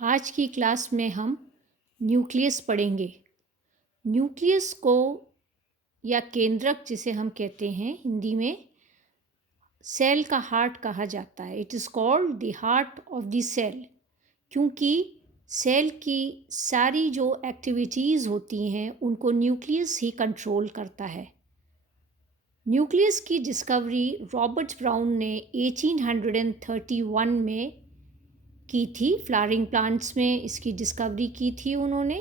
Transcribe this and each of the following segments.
आज की क्लास में हम न्यूक्लियस पढ़ेंगे। न्यूक्लियस को या केंद्रक जिसे हम कहते हैं हिंदी में सेल का हार्ट कहा जाता है। It is called the heart of the cell, क्योंकि सेल की सारी जो एक्टिविटीज़ होती हैं उनको न्यूक्लियस ही कंट्रोल करता है। न्यूक्लियस की डिस्कवरी रॉबर्ट ब्राउन ने 1831 में की थी। फ्लावरिंग प्लांट्स में इसकी डिस्कवरी की थी उन्होंने।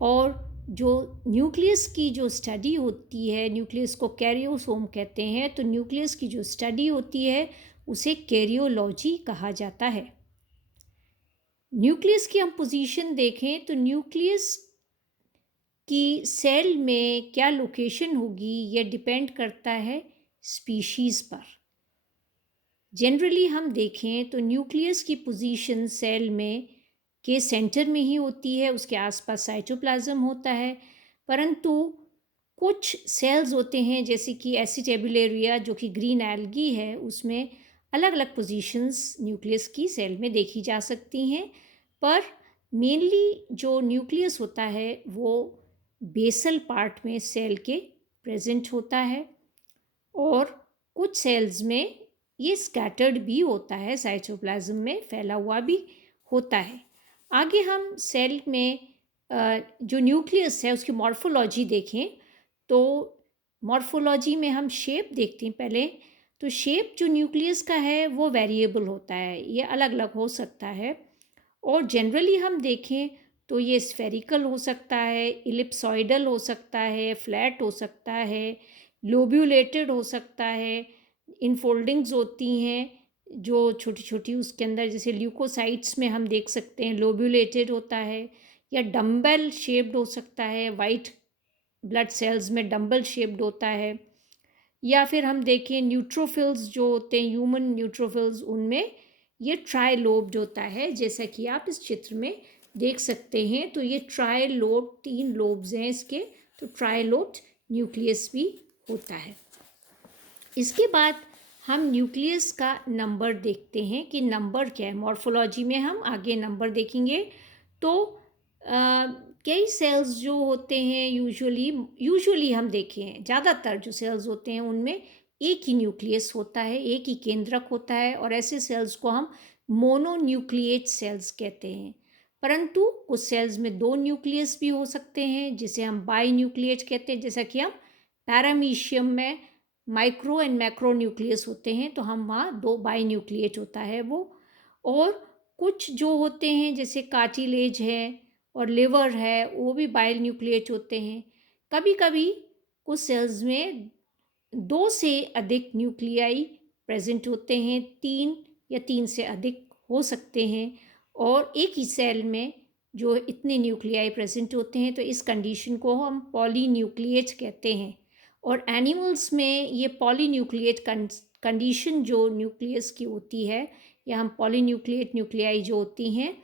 और जो न्यूक्लियस की जो स्टडी होती है, न्यूक्लियस को कैरियोसोम कहते हैं, तो न्यूक्लियस की जो स्टडी होती है उसे कैरियोलॉजी कहा जाता है। न्यूक्लियस की हम पोजीशन देखें तो न्यूक्लियस की सेल में क्या लोकेशन होगी यह डिपेंड करता है स्पीशीज़ पर। जनरली हम देखें तो न्यूक्लियस की पोजीशन सेल में के सेंटर में ही होती है, उसके आसपास साइटोप्लाज्म होता है। परंतु कुछ सेल्स होते हैं जैसे कि एसिटेबुलेरिया जो कि ग्रीन एल्गी है, उसमें अलग अलग पोजीशंस न्यूक्लियस की सेल में देखी जा सकती हैं। पर मेनली जो न्यूक्लियस होता है वो बेसल पार्ट में सेल के प्रेजेंट होता है, और कुछ सेल्स में ये स्कैटर्ड भी होता है, साइटोप्लाज्म में फैला हुआ भी होता है। आगे हम सेल में जो न्यूक्लियस है उसकी मॉर्फोलॉजी देखें तो मॉर्फोलॉजी में हम शेप देखते हैं पहले। तो शेप जो न्यूक्लियस का है वो वेरिएबल होता है, ये अलग अलग हो सकता है। और जनरली हम देखें तो ये स्फेरिकल हो सकता है, इलिप्सॉइडल हो सकता है, फ्लैट हो सकता है, लोब्यूलेटेड हो सकता है। इनफोल्डिंग्स होती हैं जो छोटी छोटी उसके अंदर, जैसे ल्यूकोसाइट्स में हम देख सकते हैं लोब्यूलेटेड होता है, या डम्बल शेप्ड हो सकता है, वाइट ब्लड सेल्स में डम्बल शेप्ड होता है। या फिर हम देखें न्यूट्रोफिल्स जो होते हैं, ह्यूमन न्यूट्रोफिल्स, उनमें ये ट्राइलोब्ड होता है, जैसा कि आप इस चित्र में देख सकते हैं। तो ये ट्राइलोब, 3 लोब्स हैं इसके, तो ट्राइलोब्ड न्यूक्लियस भी होता है। इसके बाद हम न्यूक्लियस का नंबर देखते हैं कि नंबर क्या है। मॉर्फोलॉजी में हम आगे नंबर देखेंगे। तो कई सेल्स जो होते हैं यूजुअली हम देखें ज़्यादातर जो सेल्स होते हैं उनमें एक ही न्यूक्लियस होता है, एक ही केंद्रक होता है, और ऐसे सेल्स को हम मोनोन्यूक्लिएट सेल्स कहते हैं। परंतु कुछ सेल्स में 2 न्यूक्लियस भी हो सकते हैं जिसे हम बाई न्यूक्लिएट कहते हैं, जैसा कि हम पैरामीशियम में माइक्रो एंड मैक्रो न्यूक्लियस होते हैं, तो हम वहाँ 2 बाई न्यूक्लिएट होता है वो। और कुछ जो होते हैं जैसे कार्टिलेज है और लिवर है, वो भी बाई न्यूक्लिएट होते हैं। कभी कभी कुछ सेल्स में 2 से अधिक न्यूक्लियाई प्रेजेंट होते हैं, 3 या 3 से अधिक हो सकते हैं। और एक ही सेल में जो इतने न्यूक्लियाई प्रेजेंट होते हैं, तो इस कंडीशन को हम पॉलीन्यूक्लिएट कहते हैं। और एनिमल्स में ये पॉलीन्यूक्लिएट कंडीशन जो न्यूक्लियस की होती है, या हम पॉलीन्यूक्लिएट न्यूक्लियाई जो होती हैं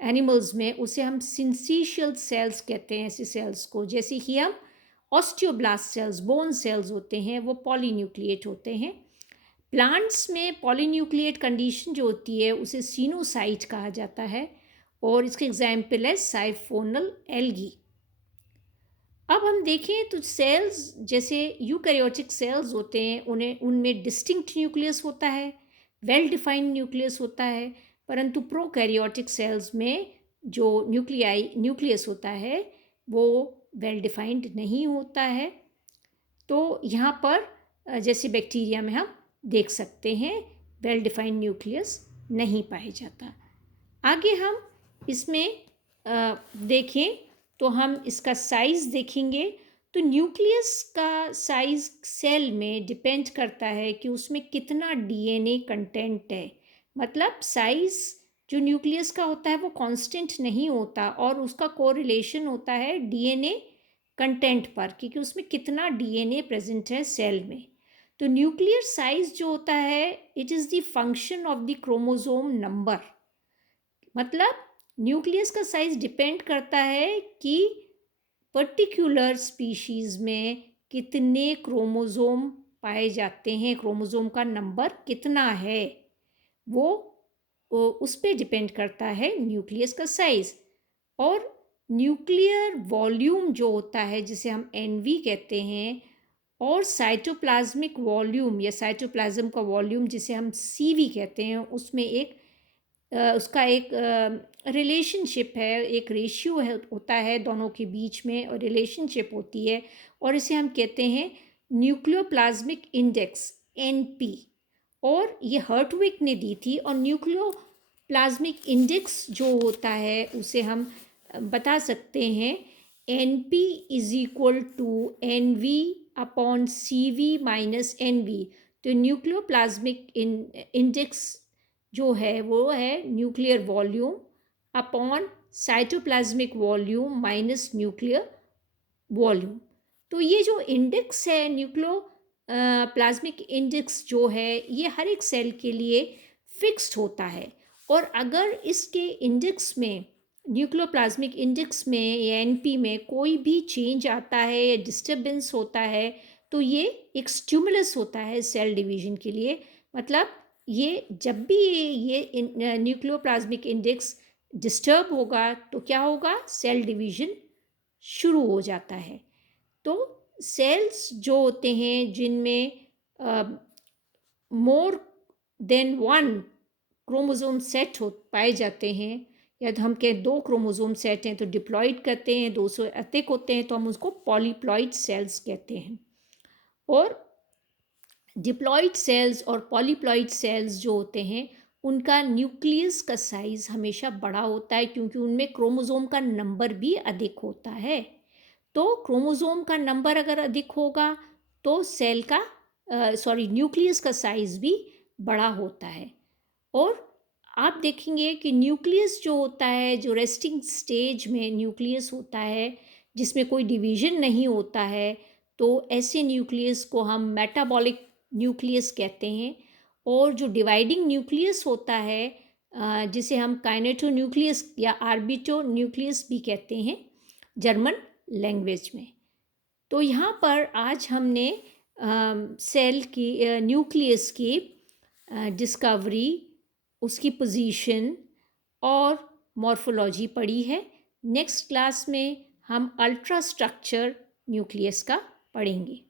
एनिमल्स में, उसे हम सिंसीशियल सेल्स कहते हैं। ऐसी सेल्स को, जैसे कि हम ऑस्टियोब्लास्ट सेल्स, बोन सेल्स होते हैं, वो पॉलीन्यूक्लिएट होते हैं। प्लांट्स में पॉलीन्यूक्लिएट कंडीशन जो होती है उसे सीनोसाइट कहा जाता है, और इसका एग्जाम्पल है साइफोनल एल्गी। अब हम देखें तो सेल्स जैसे यूकैरियोटिक सेल्स होते हैं, उन्हें उनमें डिस्टिंक्ट न्यूक्लियस होता है, वेल डिफाइंड न्यूक्लियस होता है। परंतु प्रोकैरियोटिक सेल्स में जो न्यूक्लियस होता है वो वेल डिफाइंड नहीं होता है। तो यहाँ पर जैसे बैक्टीरिया में हम देख सकते हैं वेल डिफाइंड न्यूक्लियस नहीं पाया जाता। आगे हम इसमें देखें तो हम इसका साइज़ देखेंगे। तो न्यूक्लियस का साइज़ सेल में डिपेंड करता है कि उसमें कितना डीएनए कंटेंट है। मतलब साइज़ जो न्यूक्लियस का होता है वो कांस्टेंट नहीं होता, और उसका कोरिलेशन होता है डीएनए कंटेंट पर, क्योंकि उसमें कितना डीएनए प्रेजेंट है सेल में। तो न्यूक्लियर साइज जो होता है, it is the function of the chromosome number. मतलब न्यूक्लियस का साइज डिपेंड करता है कि पर्टिकुलर स्पीशीज़ में कितने क्रोमोसोम पाए जाते हैं, क्रोमोसोम का नंबर कितना है, वो उस पे डिपेंड करता है न्यूक्लियस का साइज़। और न्यूक्लियर वॉल्यूम जो होता है जिसे हम एनवी कहते हैं, और साइटोप्लाज्मिक वॉल्यूम या साइटोप्लाज्म का वॉल्यूम जिसे हम सीवी कहते हैं, उसमें उसका एक रिलेशनशिप है, एक रेशियो है होता है दोनों के बीच में, और रिलेशनशिप होती है, और इसे हम कहते हैं न्यूक्लियोप्लाज्मिक इंडेक्स, एनपी। और ये हर्टविक ने दी थी। और न्यूक्लियोप्लाज्मिक इंडेक्स जो होता है उसे हम बता सकते हैं NP is equal to NV upon CV minus NV. तो न्यूक्लियोप्लाज्मिक इंडेक्स जो है वो है nuclear volume upon cytoplasmic volume minus nuclear volume. तो ये जो इंडेक्स है न्यूक्लियो प्लाज्मिक इंडेक्स जो है ये हर एक सेल के लिए फिक्स्ड होता है। और अगर इसके इंडेक्स में, न्यूक्लियोप्लाज्मिक इंडेक्स में या एनपी में कोई भी चेंज आता है या डिस्टर्बेंस होता है, तो ये एक स्टिमुलस होता है सेल डिवीजन के लिए। मतलब ये जब भी ये न्यूक्लियोप्लाज्मिक इंडेक्स डिस्टर्ब होगा तो क्या होगा, सेल डिवीजन शुरू हो जाता है। तो सेल्स जो होते हैं जिनमें more than one chromosome set हो पाए जाते हैं, या तो हम कहें 2 क्रोमोसोम सेट हैं तो डिप्लॉइड कहते हैं, 2 से अधिक होते हैं तो हम उसको पॉलीप्लॉइड सेल्स कहते हैं। और डिप्लॉइड सेल्स और पॉलीप्लॉइड सेल्स जो होते हैं उनका न्यूक्लियस का साइज़ हमेशा बड़ा होता है, क्योंकि उनमें क्रोमोसोम का नंबर भी अधिक होता है। तो क्रोमोसोम का नंबर अगर अधिक होगा तो सेल का न्यूक्लियस का साइज़ भी बड़ा होता है। और आप देखेंगे कि न्यूक्लियस जो होता है, जो रेस्टिंग स्टेज में न्यूक्लियस होता है जिसमें कोई डिवीजन नहीं होता है, तो ऐसे न्यूक्लियस को हम मेटाबॉलिक न्यूक्लियस कहते हैं। और जो डिवाइडिंग न्यूक्लियस होता है जिसे हम काइनेटो न्यूक्लियस या आर्बिटो न्यूक्लियस भी कहते हैं जर्मन लैंग्वेज में। तो यहाँ पर आज हमने सेल की न्यूक्लियस की डिस्कवरी, उसकी पोजीशन और मॉर्फोलॉजी पढ़ी है। नेक्स्ट क्लास में हम अल्ट्रा स्ट्रक्चर न्यूक्लियस का पढ़ेंगे।